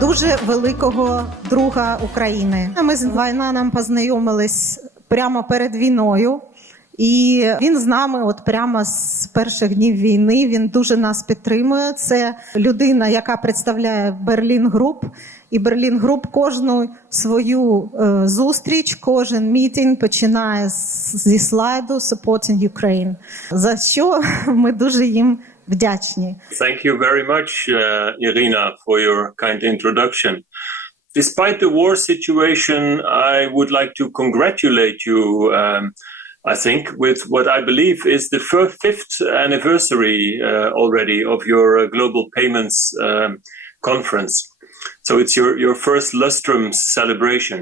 дуже великого друга України. Ми з Wijnandом познайомились прямо перед війною. І він з нами от прямо з перших днів війни, він дуже нас підтримує. Це людина, яка представляє Берлін Груп. І Берлін Груп кожну свою зустріч, кожен мітинг починає зі слайду «Supporting Ukraine», за що ми дуже їм вдячні. Thank you very much, Irina, for your kind introduction. Despite the war situation, I would like to congratulate you, I think, with what I believe is the fifth anniversary already of your global payments conference. So it's your first lustrum celebration.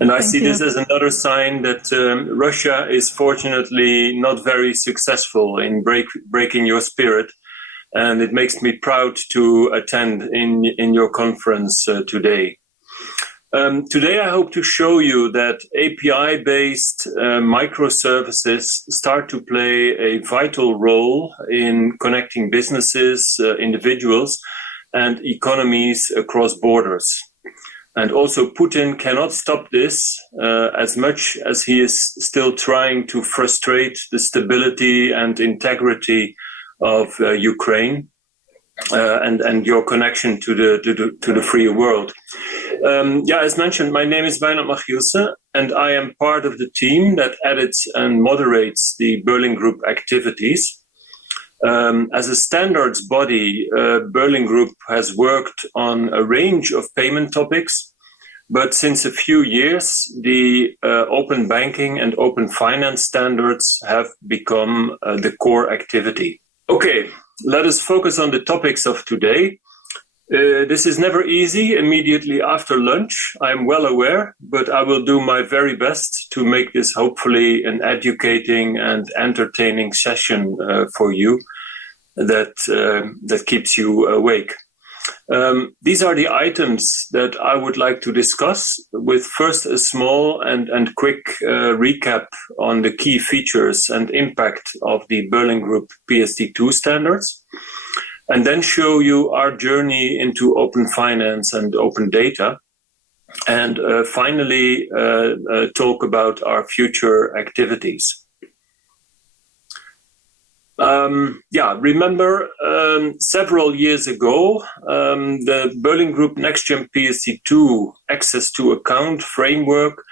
And I see this as another sign that Russia is fortunately not very successful in breaking your spirit. And it makes me proud to attend in your conference today. Today, I hope to show you that API-based microservices start to play a vital role in connecting businesses, individuals, and economies across borders. And also, Putin cannot stop this as much as he is still trying to frustrate the stability and integrity of Ukraine. And your connection to the free world. As mentioned, my name is Wijnand Machielse, and I am part of the team that edits and moderates the Berlin Group activities. As a standards body, Berlin Group has worked on a range of payment topics, but since a few years, the open banking and open finance standards have become the core activity. Okay. Let us focus on the topics of today. This is never easy immediately after lunch, I'm well aware, but I will do my very best to make this hopefully an educating and entertaining session for you that keeps you awake. These are the items that I would like to discuss, with first a small and quick recap on the key features and impact of the Berlin Group PSD2 standards, and then show you our journey into open finance and open data, and finally talk about our future activities. Remember, several years ago, the Berlin Group NextGen PSD2 access to account framework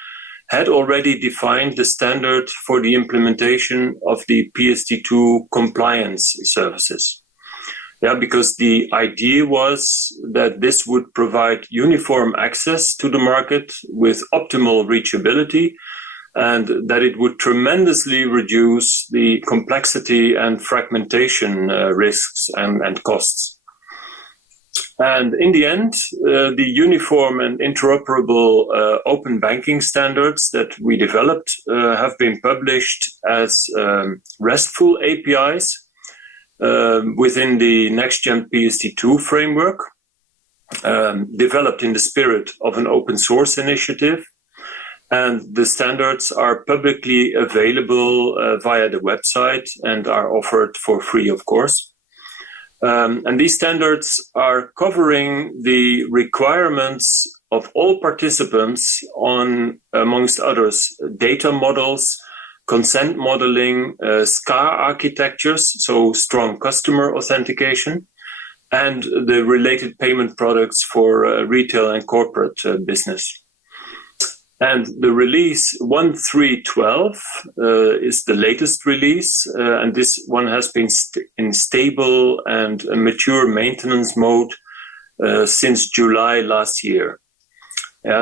had already defined the standard for the implementation of the PSD2 compliance services. Because the idea was that this would provide uniform access to the market with optimal reachability, and that it would tremendously reduce the complexity and fragmentation risks and costs. And in the end, the uniform and interoperable open banking standards that we developed have been published as RESTful APIs within the NextGen PSD2 framework, developed in the spirit of an open source initiative. And the standards are publicly available via the website and are offered for free, of course. And these standards are covering the requirements of all participants on, amongst others, data models, consent modeling, SCA architectures, so strong customer authentication, and the related payment products for retail and corporate business. And the release 1.3.12 is the latest release, and this one has been in stable and mature maintenance mode since July last year.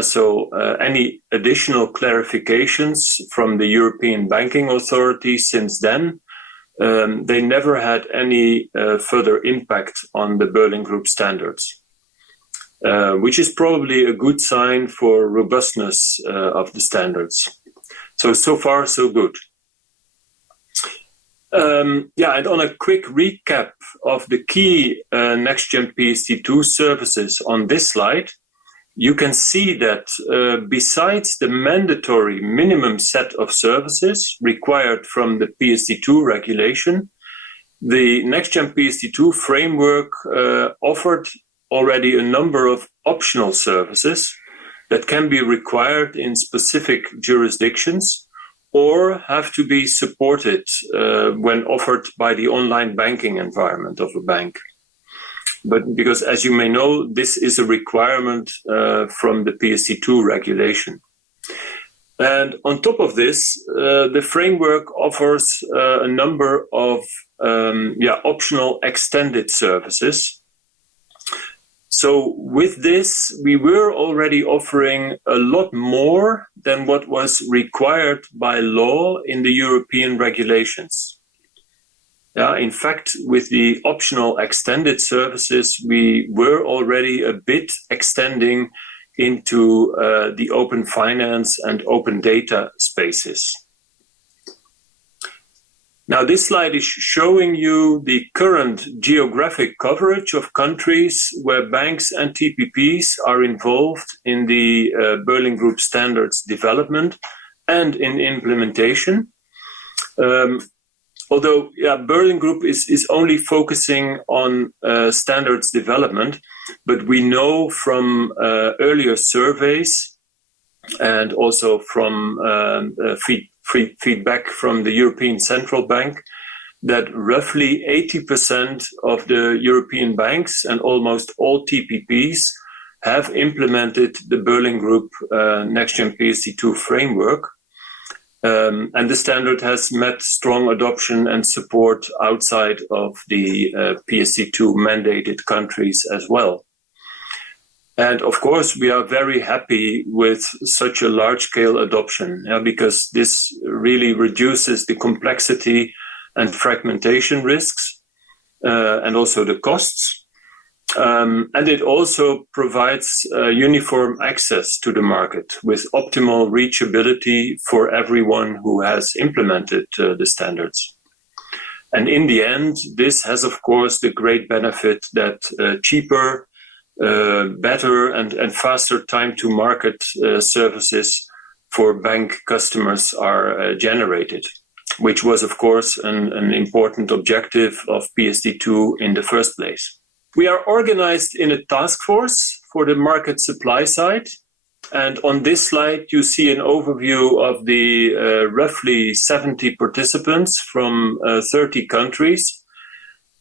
So any additional clarifications from the European Banking Authority since then, they never had any further impact on the Berlin Group standards. Which is probably a good sign for robustness of the standards. So far, so good. And on a quick recap of the key NextGen PSD2 services on this slide, you can see that besides the mandatory minimum set of services required from the PSD2 regulation, the NextGen PSD2 framework offered already a number of optional services that can be required in specific jurisdictions or have to be supported when offered by the online banking environment of a bank. But because, as you may know, this is a requirement from the PSD2 regulation. And on top of this, the framework offers a number of optional extended services. So with this, we were already offering a lot more than what was required by law in the European regulations. In fact, with the optional extended services, we were already a bit extending into the open finance and open data spaces. Now, this slide is showing you the current geographic coverage of countries where banks and TPPs are involved in the Berlin Group standards development and in implementation. Although Berlin Group is only focusing on standards development, but we know from earlier surveys and also from feedback from the European Central Bank that roughly 80% of the European banks and almost all TPPs have implemented the Berlin Group Next-Gen PSD2 framework. And the standard has met strong adoption and support outside of the PSD2 mandated countries as well. And of course, we are very happy with such a large-scale adoption because this really reduces the complexity and fragmentation risks and also the costs. And it also provides uniform access to the market with optimal reachability for everyone who has implemented the standards. And in the end, this has, of course, the great benefit that cheaper, better and faster time to market services for bank customers are generated, which was, of course, an important objective of PSD2 in the first place. We are organized in a task force for the market supply side. And on this slide, you see an overview of the roughly 70 participants from 30 countries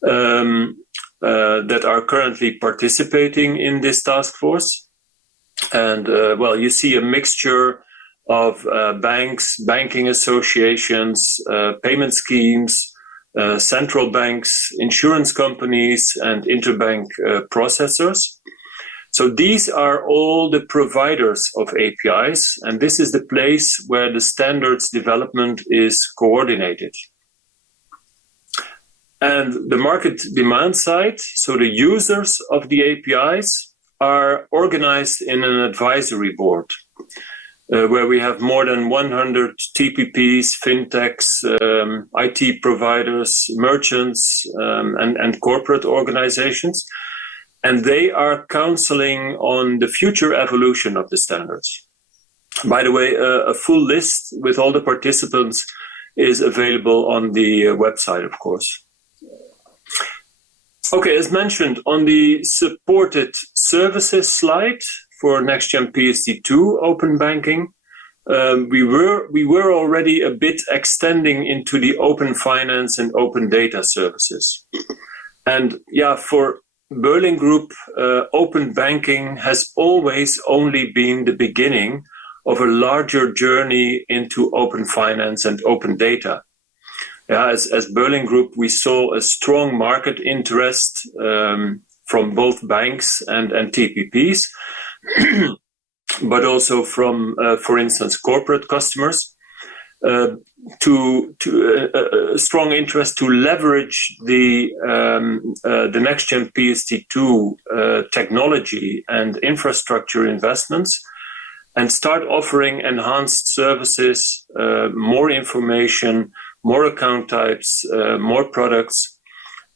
that are currently participating in this task force. And you see a mixture of banks, banking associations, payment schemes, central banks, insurance companies, and interbank processors. So these are all the providers of APIs, and this is the place where the standards development is coordinated. And the market demand side, so the users of the APIs, are organized in an advisory board, where we have more than 100 TPPs, fintechs, IT providers, merchants, and corporate organizations. And they are counseling on the future evolution of the standards. By the way, a full list with all the participants is available on the website, of course. Okay, as mentioned on the supported services slide for Next-Gen PSD2 open banking, we were already a bit extending into the open finance and open data services. And for Berlin Group, open banking has always only been the beginning of a larger journey into open finance and open data. As Berlin Group, we saw a strong market interest from both banks and TPPs, but also from, for instance, corporate customers, to a strong interest to leverage the Next-Gen PSD2 technology and infrastructure investments and start offering enhanced services, more information, more account types, more products.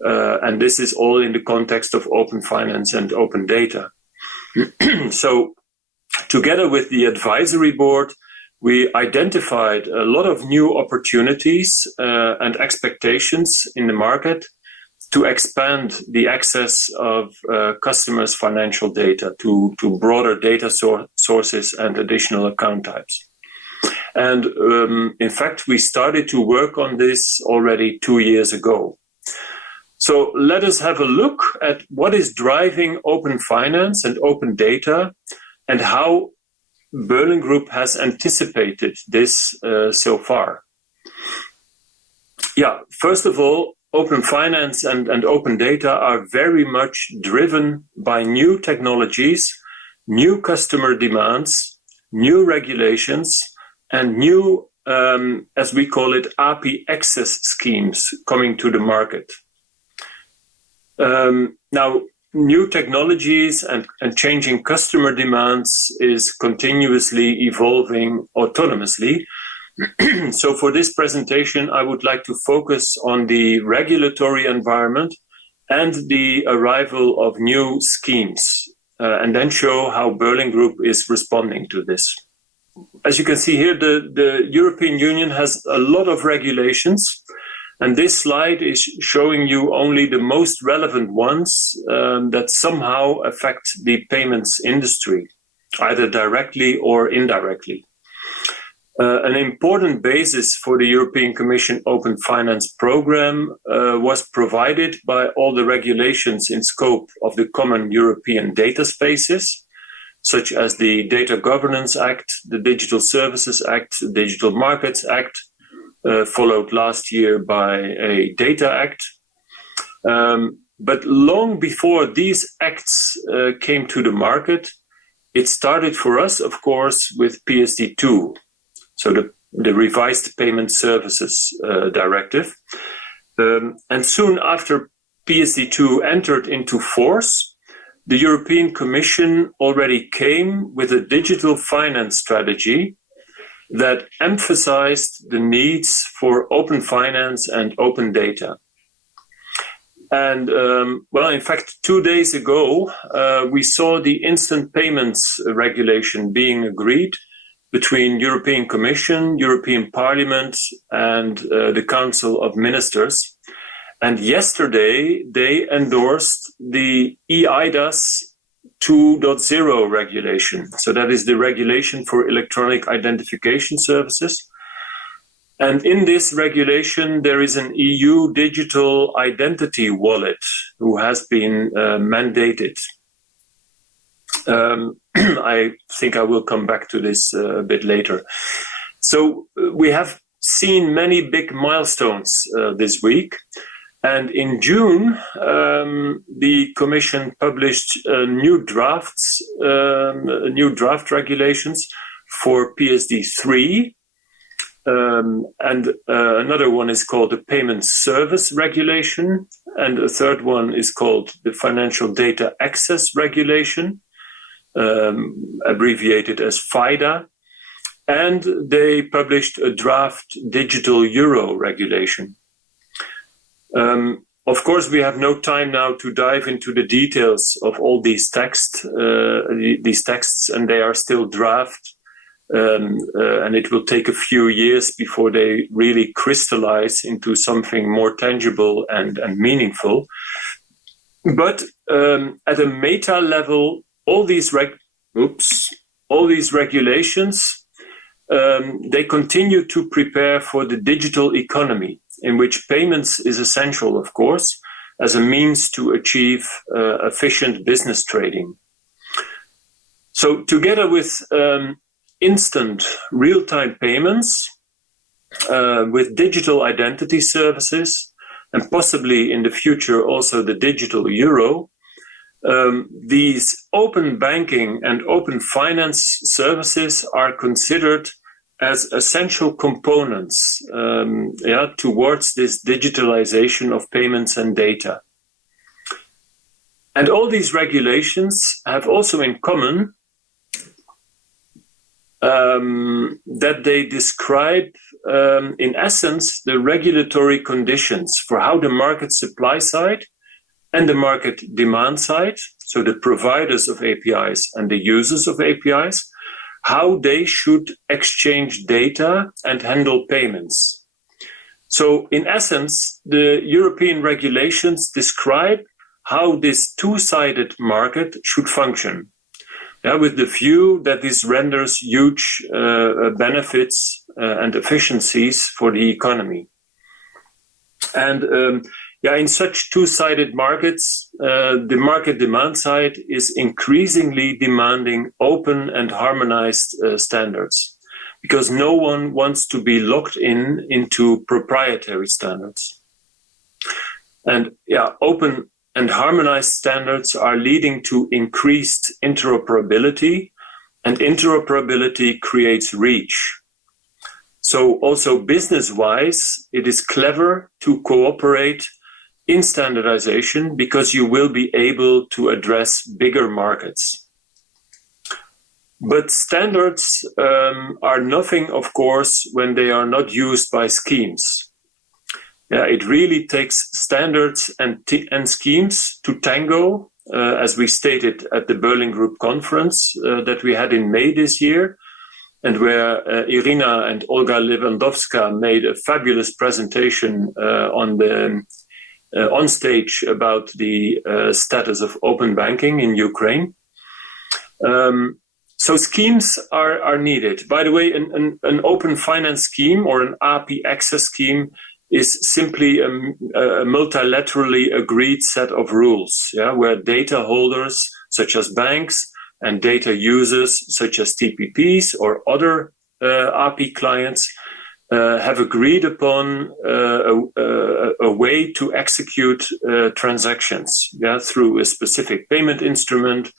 And this is all in the context of open finance and open data. So together with the advisory board, we identified a lot of new opportunities and expectations in the market to expand the access of customers' financial data to broader data sources and additional account types. And in fact, we started to work on this already 2 years ago. So let us have a look at what is driving open finance and open data and how Berlin Group has anticipated this so far. Yeah, first of all, open finance and open data are very much driven by new technologies, new customer demands, new regulations, and new, as we call it, API access schemes coming to the market. Now, new technologies and changing customer demands is continuously evolving autonomously. So for this presentation, I would like to focus on the regulatory environment and the arrival of new schemes, and then show how Berlin Group is responding to this. As you can see here, the European Union has a lot of regulations, and this slide is showing you only the most relevant ones that somehow affect the payments industry, either directly or indirectly. An important basis for the European Commission Open Finance Programme was provided by all the regulations in scope of the Common European Data Spaces, such as the Data Governance Act, the Digital Services Act, the Digital Markets Act, followed last year by a Data Act. But long before these acts came to the market, it started for us, of course, with PSD2, so the Revised Payment Services Directive. And soon after PSD2 entered into force, the European Commission already came with a digital finance strategy that emphasized the needs for open finance and open data. And well, in fact, 2 days ago, we saw the instant payments regulation being agreed between European Commission, European Parliament, and the Council of Ministers. And yesterday, they endorsed the eIDAS 2.0 regulation. So that is the regulation for electronic identification services. And in this regulation, there is an EU digital identity wallet who has been mandated. I think I will come back to this a bit later. So we have seen many big milestones this week. And in June, the Commission published new draft regulations for PSD3. And another one is called the Payment Service Regulation. And a third one is called the Financial Data Access Regulation, abbreviated as FIDA. And they published a draft Digital Euro Regulation. Of course, we have no time now to dive into the details of all these texts, and they are still draft, and it will take a few years before they really crystallize into something more tangible and meaningful. But at a meta level, all these regulations, they continue to prepare for the digital economy, in which payments is essential, of course, as a means to achieve efficient business trading. So together with instant real-time payments, with digital identity services, and possibly in the future also the digital euro, these open banking and open finance services are considered as essential components towards this digitalization of payments and data. And all these regulations have also in common that they describe, in essence, the regulatory conditions for how the market supply side and the market demand side, so the providers of APIs and the users of APIs, how they should exchange data and handle payments. So in essence, the European regulations describe how this two-sided market should function, with the view that this renders huge benefits and efficiencies for the economy. And in such two-sided markets, the market demand side is increasingly demanding open and harmonized standards, because no one wants to be locked into proprietary standards. And open and harmonized standards are leading to increased interoperability, and interoperability creates reach. So also business-wise, it is clever to cooperate in standardization because you will be able to address bigger markets. But standards are nothing, of course, when they are not used by schemes. It really takes standards and schemes to tango, as we stated at the Berlin Group conference that we had in May this year, and where Irina and Olga Lewandowska made a fabulous presentation on stage about the status of open banking in Ukraine. So schemes are needed. By the way, an open finance scheme or an API access scheme is simply a multilaterally agreed set of rules, where data holders, such as banks, and data users, such as TPPs or other API clients, have agreed upon a way to execute transactions through a specific payment instrument,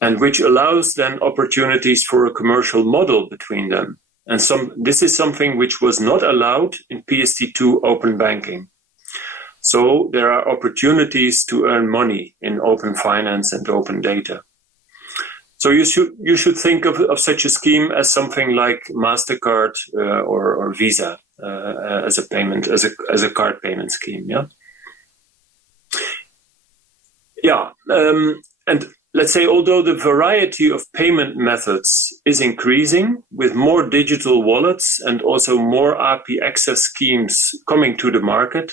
and which allows then opportunities for a commercial model between them. And this is something which was not allowed in PSD2 open banking. So there are opportunities to earn money in open finance and open data. So you should think of such a scheme as something like MasterCard or Visa as a payment, as a card payment scheme. And let's say, although the variety of payment methods is increasing with more digital wallets and also more API access schemes coming to the market,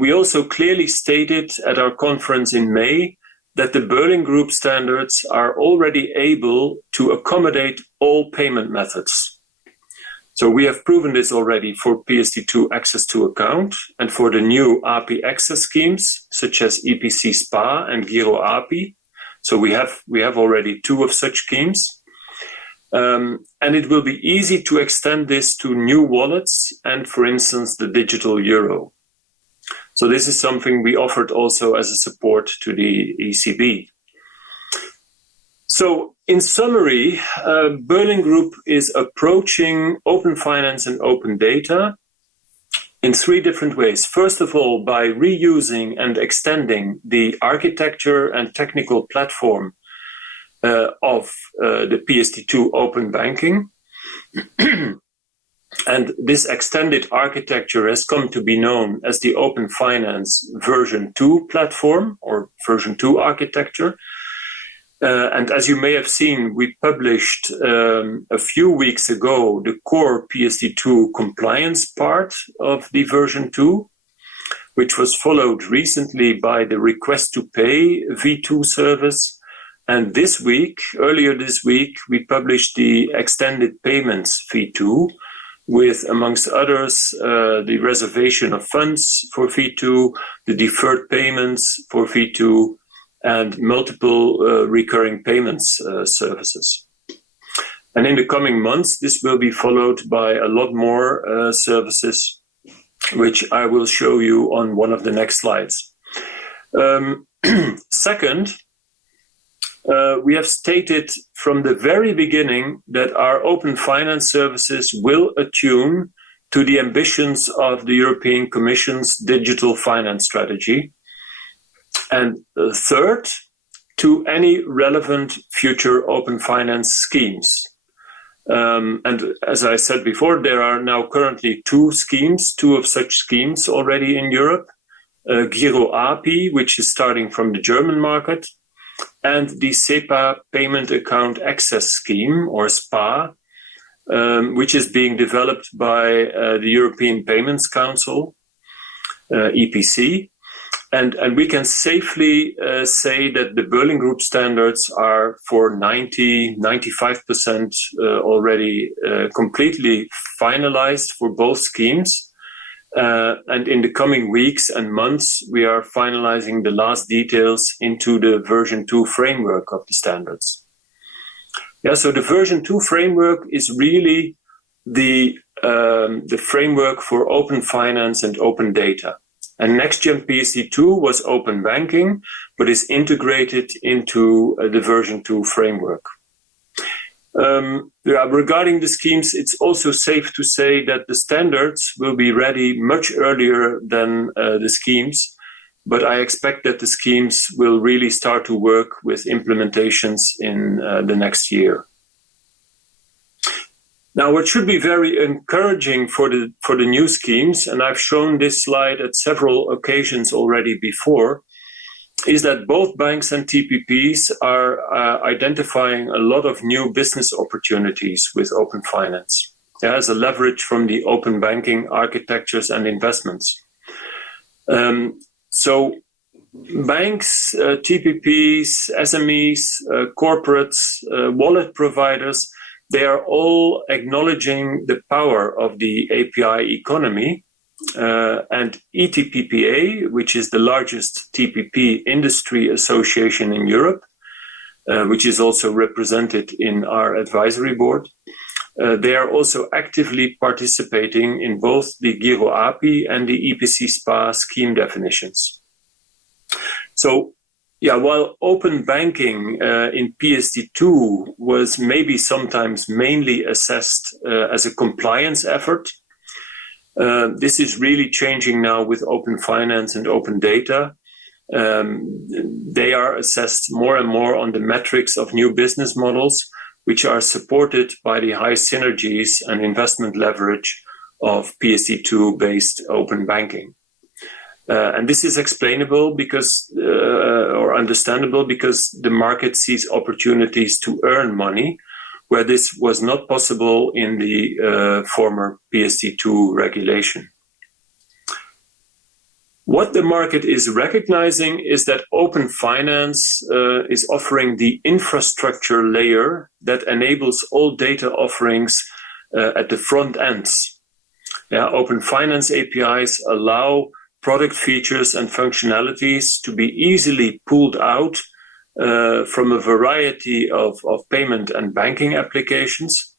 we also clearly stated at our conference in May that the Berlin Group standards are already able to accommodate all payment methods. So we have proven this already for PSD2 access to account and for the new API access schemes, such as EPC SPA and Giro API. So we have already 2 of such schemes. And it will be easy to extend this to new wallets and, for instance, the digital euro. So this is something we offered also as a support to the ECB. So in summary, Berlin Group is approaching open finance and open data in 3 different ways. First of all, by reusing and extending the architecture and technical platform of the PSD2 open banking. And this extended architecture has come to be known as the Open Finance version 2 platform or version 2 architecture. And as you may have seen, we published a few weeks ago the core PSD2 compliance part of the version 2, which was followed recently by the request to pay V2 service. And earlier this week, we published the extended payments V2 with, amongst others, the reservation of funds for V2, the deferred payments for V2, and multiple recurring payments services. And in the coming months, this will be followed by a lot more services, which I will show you on one of the next slides. Second, we have stated from the very beginning that our open finance services will attune to the ambitions of the European Commission's digital finance strategy. And third, to any relevant future open finance schemes. And as I said before, there are now currently 2 of such schemes already in Europe. Giro API, which is starting from the German market, and the SEPA Payment Account Access Scheme, or SPA, which is being developed by the European Payments Council, EPC. And we can safely say that the Berlin Group standards are for 95% already completely finalized for both schemes. And in the coming weeks and months, we are finalizing the last details into the version 2 framework of the standards. Yeah, so the version 2 framework is really the framework for open finance and open data. And NextGen PSD2 was open banking, but is integrated into the version 2 framework. Regarding the schemes, it's also safe to say that the standards will be ready much earlier than the schemes, but I expect that the schemes will really start to work with implementations in the next year. Now, what should be very encouraging for the new schemes, and I've shown this slide at several occasions already before, is that both banks and TPPs are identifying a lot of new business opportunities with open finance as a leverage from the open banking architectures and investments. So banks, TPPs, SMEs, corporates, wallet providers, they are all acknowledging the power of the API economy, and ETPPA, which is the largest TPP industry association in Europe, which is also represented in our advisory board. They are also actively participating in both the Giro API and the EPC SPA scheme definitions. So, yeah, while open banking in PSD2 was maybe sometimes mainly assessed as a compliance effort, this is really changing now with open finance and open data. They are assessed more and more on the metrics of new business models, which are supported by the high synergies and investment leverage of PSD2-based open banking. And this is explainable because, or understandable because the market sees opportunities to earn money, where this was not possible in the former PSD2 regulation. What the market is recognizing is that open finance is offering the infrastructure layer that enables all data offerings at the front ends. Yeah, open finance APIs allow product features and functionalities to be easily pulled out from a variety of payment and banking applications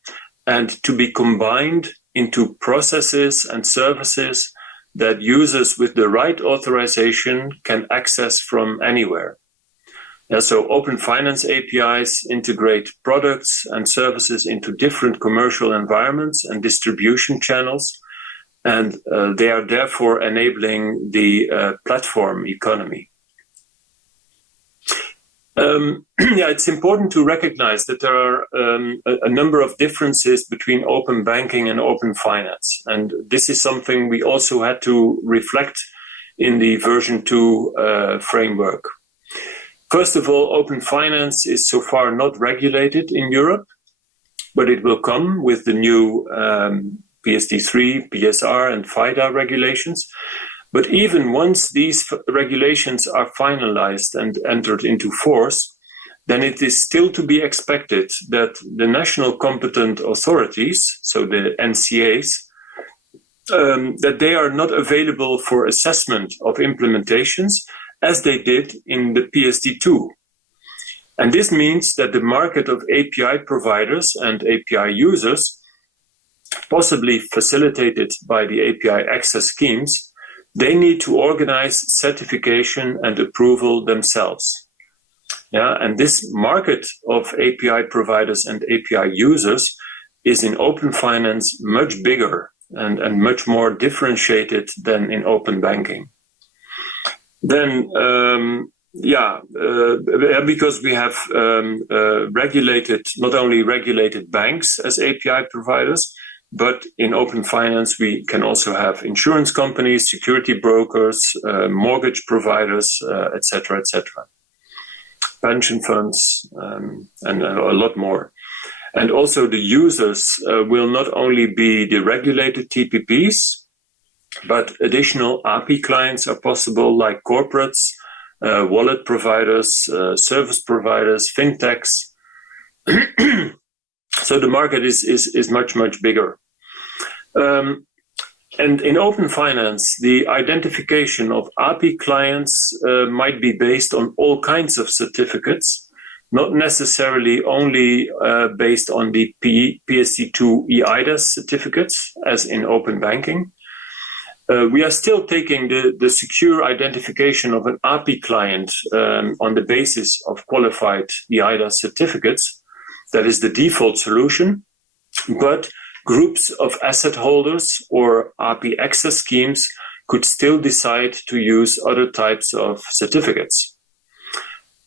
and to be combined into processes and services that users with the right authorization can access from anywhere. Yeah, so open finance APIs integrate products and services into different commercial environments and distribution channels, and they are therefore enabling the platform economy. It's important to recognize that there are a number of differences between open banking and open finance. And this is something we also had to reflect in the version 2 framework. First of all, open finance is so far not regulated in Europe, but it will come with the new PSD3, PSR, and FIDA regulations. But even once these regulations are finalized and entered into force, then it is still to be expected that the national competent authorities, so the NCAs, that they are not available for assessment of implementations as they did in the PSD2. And this means that the market of API providers and API users, possibly facilitated by the API access schemes, they need to organize certification and approval themselves. Yeah, and this market of API providers and API users is in open finance much bigger and much more differentiated than in open banking. Then, because we have regulated, not only regulated banks as API providers, but in open finance, we can also have insurance companies, security brokers, mortgage providers, etc., pension funds, and a lot more. And also the users will not only be the regulated TPPs, but additional API clients are possible, like corporates, wallet providers, service providers, fintechs. So the market is much, much bigger. And in open finance, the identification of API clients might be based on all kinds of certificates, not necessarily only based on the PSD2 eIDAS certificates, as in open banking. We are still taking the secure identification of an API client on the basis of qualified eIDAS certificates. That is the default solution. But groups of asset holders or API access schemes could still decide to use other types of certificates.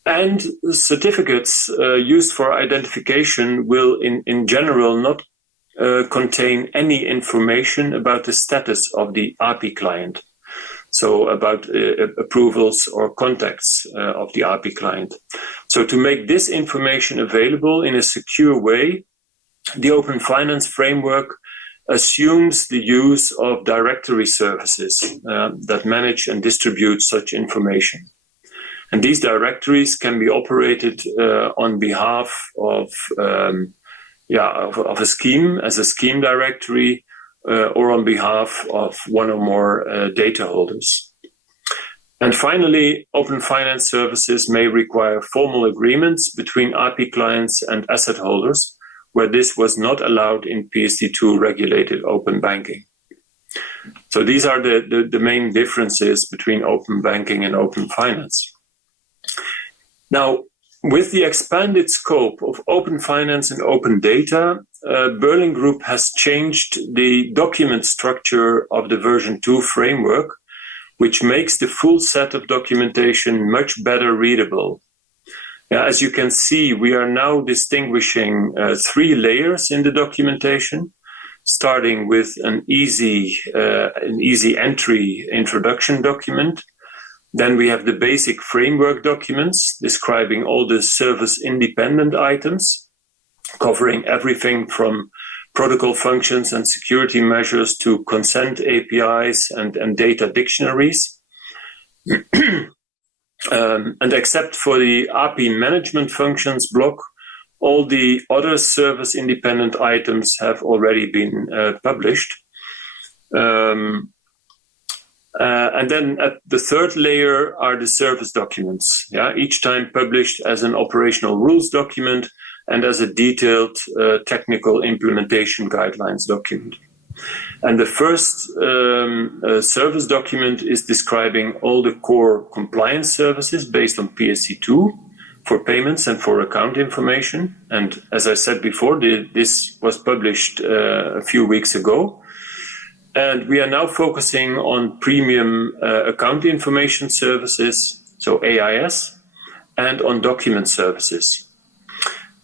And certificates used for identification will in general not contain any information about the status of the API client. So about approvals or contacts of the API client. So to make this information available in a secure way, the Open Finance Framework assumes the use of directory services that manage and distribute such information. And these directories can be operated on behalf of a scheme, as a scheme directory, or on behalf of one or more data holders. And finally, open finance services may require formal agreements between API clients and asset holders, where this was not allowed in PSD2 regulated open banking. So these are the main differences between open banking and open finance. Now, with the expanded scope of open finance and open data, Berlin Group has changed the document structure of the version 2 framework, which makes the full set of documentation much better readable. As you can see, we are now distinguishing 3 layers in the documentation, starting with an easy entry introduction document. Then we have the basic framework documents describing all the service-independent items, covering everything from protocol functions and security measures to consent APIs and data dictionaries. And except for the API management functions block, all the other service-independent items have already been published. And then at the third layer are the service documents, each time published as an operational rules document and as a detailed technical implementation guidelines document. And the first service document is describing all the core compliance services based on PSD2 for payments and for account information. And as I said before, this was published a few weeks ago. And we are now focusing on premium account information services, so AIS, and on document services.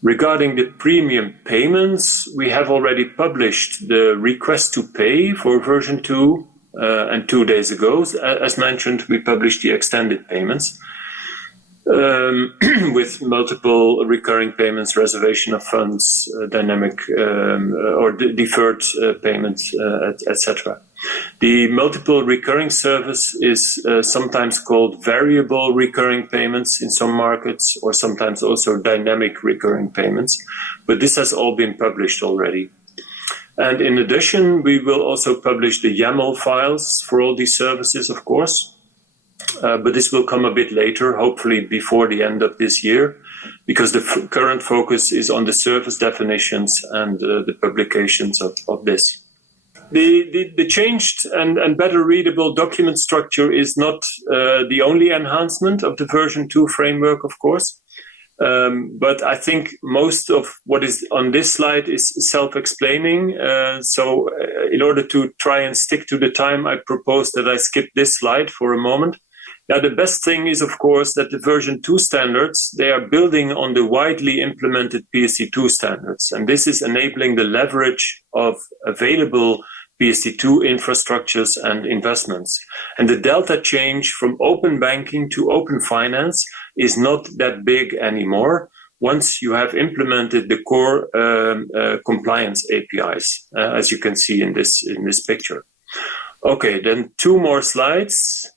Regarding the premium payments, we have already published the request to pay for version 2, and 2 days ago, as mentioned, we published the extended payments with multiple recurring payments, reservation of funds, dynamic or deferred payments, etc. The multiple recurring service is sometimes called variable recurring payments in some markets, or sometimes also dynamic recurring payments. But this has all been published already. And in addition, we will also publish the YAML files for all these services, of course. But this will come a bit later, hopefully before the end of this year, because the current focus is on the service definitions and the publications of this. The changed and better readable document structure is not the only enhancement of the version 2 framework, of course. But I think most of what is on this slide is self-explaining. So in order to try and stick to the time, I propose that I skip this slide for a moment. Now, the best thing is, of course, that the version 2 standards, they are building on the widely implemented PSD2 standards. And this is enabling the leverage of available PSD2 infrastructures and investments. And the delta change from open banking to open finance is not that big anymore, once you have implemented the core compliance APIs, as you can see in this picture. Okay, then 2 more slides.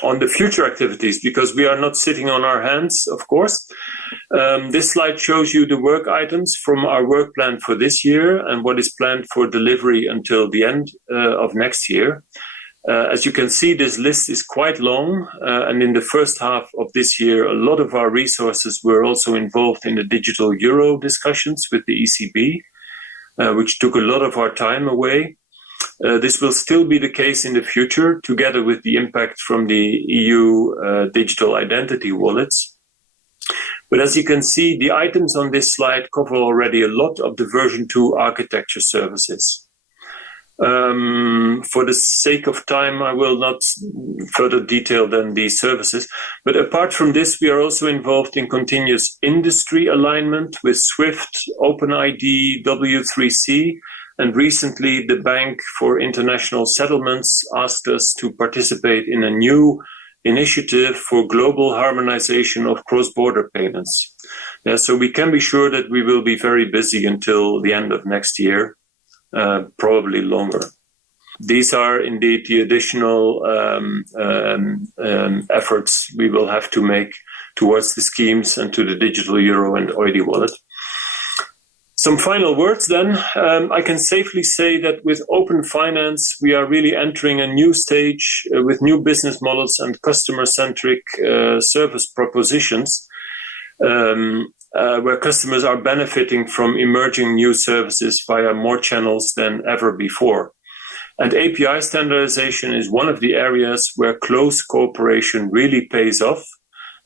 On the future activities, because we are not sitting on our hands, of course. This slide shows you the work items from our work plan for this year and what is planned for delivery until the end of next year. As you can see, this list is quite long, and in the first half of this year, a lot of our resources were also involved in the digital euro discussions with the ECB, which took a lot of our time away. This will still be the case in the future, together with the impact from the EU digital identity wallets. But as you can see, the items on this slide cover already a lot of the version 2 architecture services. For the sake of time, I will not further detail than these services. But apart from this, we are also involved in continuous industry alignment with SWIFT, OpenID, W3C, and recently the Bank for International Settlements asked us to participate in a new initiative for global harmonization of cross-border payments. So we can be sure that we will be very busy until the end of next year, probably longer. These are indeed the additional efforts we will have to make towards the schemes and to the digital euro and OID wallet. Some final words then. I can safely say that with open finance, we are really entering a new stage with new business models and customer-centric service propositions, where customers are benefiting from emerging new services via more channels than ever before. And API standardization is one of the areas where close cooperation really pays off,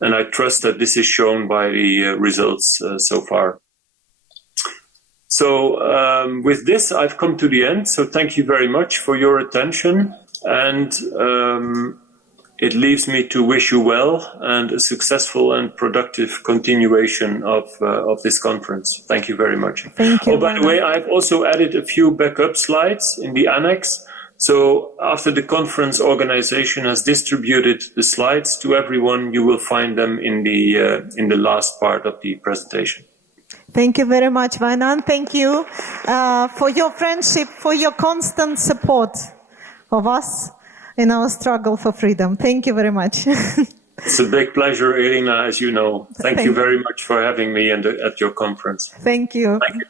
and I trust that this is shown by the results so far. So with this, I've come to the end. So thank you very much for your attention. And it leaves me to wish you well and a successful and productive continuation of this conference. Thank you very much. Thank you. Oh, by the way, I've also added a few backup slides in the annex. So after the conference organization has distributed the slides to everyone, you will find them in the last part of the presentation. Thank you very much, Wijnand. Thank you for your friendship, for your constant support of us in our struggle for freedom. Thank you very much. It's a big pleasure, Irina, as you know. Thank you very much for having me at your conference. Thank you. Thank you.